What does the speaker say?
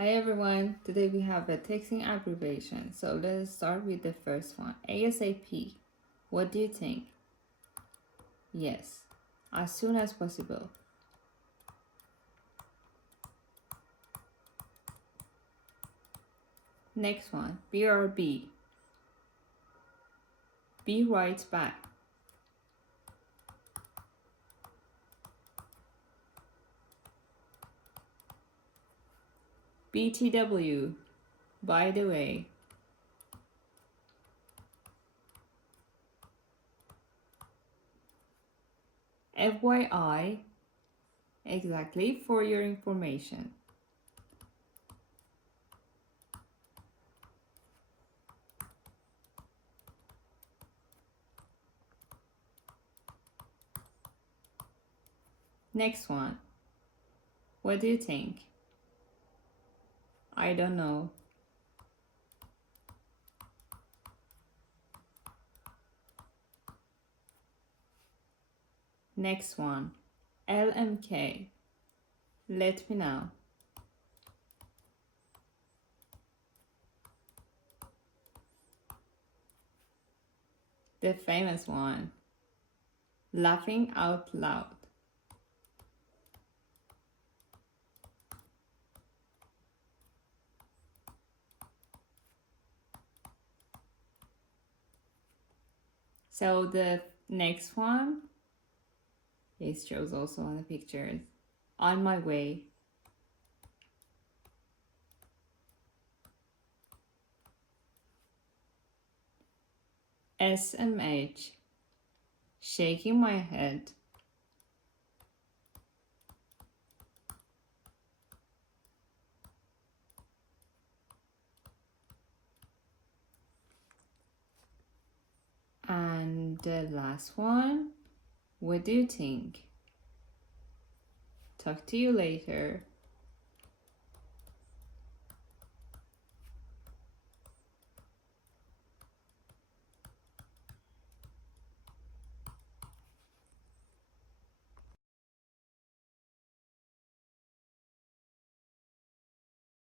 Hi everyone, today we have a texting abbreviation. So let's start with the first one. ASAP. What do you think? Yes, as soon as possible. Next one, BRB. Be right back. BTW. By the way. FYI. Exactly, for your information. Next one. What do you think? I don't know. Next one. LMK. Let me know. The famous one. Laughing out loud. So the next one, it shows also on the pictures. On my way. SMH. Shaking my head. And the last one, what do you think? Talk to you later.